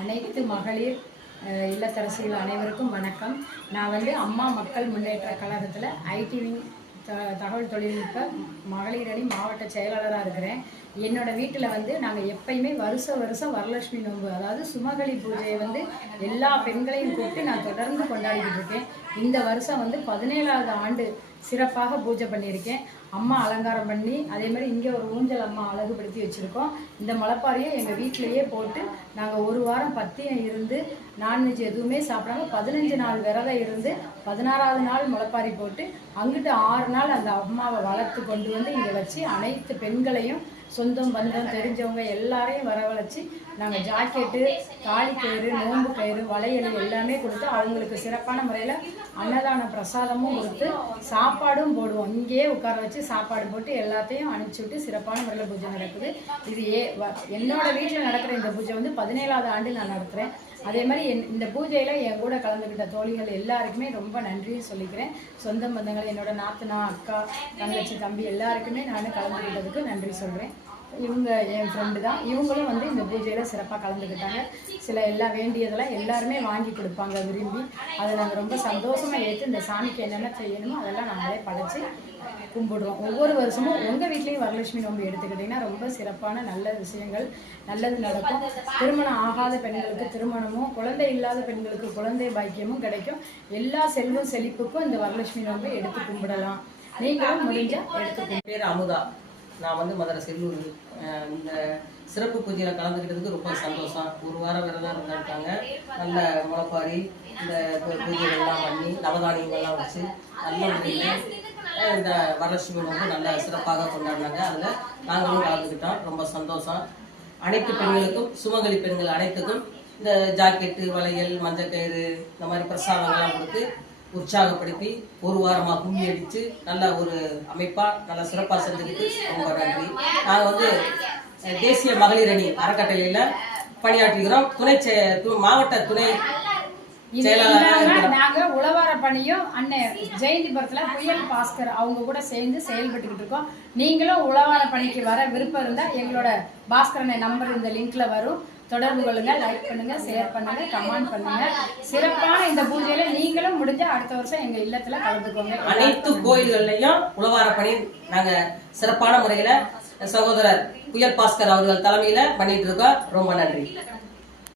அனைத்து மகளிர் இல்லத்தரசிகள் அனைவருக்கும் வணக்கம். நான் அம்மா மக்கள் முன்னேற்ற கழகத்தில் ஐடி விங் தகவல் தொழில்நுட்ப மகளிர் அணி மாவட்ட செயலாளராக இருக்கிறேன். என்னோட வீட்டில் நாங்கள் எப்பயுமே வருஷம் வரலட்சுமி நோன்பு, அதாவது சுமகலி பூஜையை எல்லா பெண்களையும் கூப்பிட்டு நான் தொடர்ந்து கொண்டாடிக்கிட்டு இருக்கேன். இந்த வருஷம் 17வது ஆண்டு சிறப்பாக பூஜை பண்ணியிருக்கேன். அம்மா அலங்காரம் பண்ணி, அதே மாதிரி இங்கே ஒரு ஊஞ்சல் அம்மா அழகுபடுத்தி வச்சுருக்கோம். இந்த முளைப்பாரியை எங்கள் வீட்டிலையே போட்டு நாங்கள் ஒரு வாரம் பத்தியம் இருந்து நான்வெஜ் எதுவுமே சாப்பிடாம 15 நாள் விரதம் இருந்து 16வது நாள் முளைப்பாரி போட்டு அங்கிட்டு 6 நாள் அந்த அம்மாவை வளர்த்து கொண்டு இங்கே வச்சு அனைத்து பெண்களையும் சொந்தம் பந்தம் தெரிஞ்சவங்க எல்லாரையும் வரவழைச்சி நாங்கள் ஜாக்கெட்டு, தாலி கயிறு, நோம்பு கயிறு, வளையல் எல்லாமே கொடுத்து அவங்களுக்கு சிறப்பான முறையில் அன்னதான பிரசாதமும் கொடுத்து சாப்பாடும் போடுவோம். இங்கேயே உட்கார வச்சு சாப்பாடு போட்டு எல்லாத்தையும் அனுப்பிச்சி விட்டு சிறப்பான முறையில் பூஜை நடக்குது. இது என்னோட வீட்டில் நடக்கிற இந்த பூஜை 17வது ஆண்டு நான் நடத்துகிறேன். அதே மாதிரி இந்த பூஜையில் என் கூட கலந்துக்கிட்ட தோழிகள் எல்லாருக்குமே ரொம்ப நன்றி சொல்லிக்கிறேன். சொந்த பந்தங்கள், என்னோட நாத்தனா, அக்கா, தங்கச்சி, தம்பி எல்லாருக்குமே நான் கலந்துக்கிட்டதுக்கு நன்றி சொல்கிறேன். இவங்க என் ஃப்ரெண்டு தான். இவங்களும் இந்த பூஜையில் சிறப்பாக கலந்துக்கிட்டாங்க. சில வேண்டியதெல்லாம் எல்லாருமே வாங்கி கொடுப்பாங்க விரும்பி. அதை நாங்கள் ரொம்ப சந்தோஷமாக ஏற்று இந்த சாமிக்கு என்னென்ன செய்யணுமோ அதெல்லாம் நாங்களே படைச்சி கும்பிடுறோம். ஒவ்வொரு வருஷமும் உங்கள் வீட்லேயும் வரலட்சுமி நோன்பு எடுத்துக்கிட்டிங்கன்னா ரொம்ப சிறப்பான நல்ல விஷயங்கள் நல்லது நடக்கும். திருமணம் ஆகாத பெண்களுக்கு திருமணமும், குழந்தை இல்லாத பெண்களுக்கு குழந்தை பாக்கியமும் கிடைக்கும். எல்லா செல்வம் செழிப்புக்கும் இந்த வரலட்சுமி நோன்பை எடுத்து கும்பிடலாம். நீங்களும் முடிஞ்சால் எடுத்து. பேர் அமுதா. நான் மதுரை செல்லூர். இந்த சிறப்பு பூஜையில் கலந்துக்கிட்டதுக்கு ரொம்ப சந்தோஷம். ஒரு வாரம் விரதம் இருந்திருக்காங்க. நல்ல முளைப்பாரி இந்த பூஜைகள்லாம் பண்ணி நவதானியங்கள்லாம் வச்சு நல்ல முறையில் இந்த வரலட்சுமி நோன்பு நல்ல சிறப்பாக கொண்டாடினாங்க. அதில் நாங்களும் கலந்துக்கிட்டோம். ரொம்ப சந்தோஷம். அனைத்து பெண்களுக்கும், சுமங்கலி பெண்கள் அனைத்துக்கும் இந்த ஜாக்கெட்டு, வளையல், மஞ்சக்கயிறு இந்த மாதிரி பிரசாதங்கள்லாம் கொடுத்து உற்சாகப்படுத்தி ஒரு வாரமாக கும்மி அடித்து நல்ல ஒரு அமைப்பாக நல்லா சிறப்பாக செஞ்சதுக்கு ரொம்ப நன்றி. நாங்கள் தேசிய மகளிர் அணி அறக்கட்டளையில் பணியாற்றுகிறோம். மாவட்ட துணை நாங்க உழவார பணியும் அண்ணன் ஜெயந்திபுரத்துல புயல் பாஸ்கர் அவங்க கூட சேர்ந்து செயல்பட்டுக்கிட்டு இருக்கோம். நீங்களும் உழவார பணிக்கு வர விருப்பம் இருந்தா எங்களோட பாஸ்கரனை நம்பர் இந்த லிங்க்ல வரும். தொடர்பு கொள்ளுங்க, லைக் பண்ணுங்க, ஷேர் பண்ணுங்க, கமெண்ட் பண்ணுங்க. சிறப்பான இந்த பூஜையில நீங்களும் முடிஞ்சா அடுத்த வருஷம் எங்க இல்லத்துல கலந்துக்கோங்க. அனைத்து கோயில்கள்லயும் உழவார பணி நாங்க சிறப்பான முறையில சகோதரர் புயல் பாஸ்கர் அவர்கள் தலைமையில பண்ணிட்டு இருக்கோம். ரொம்ப நன்றி.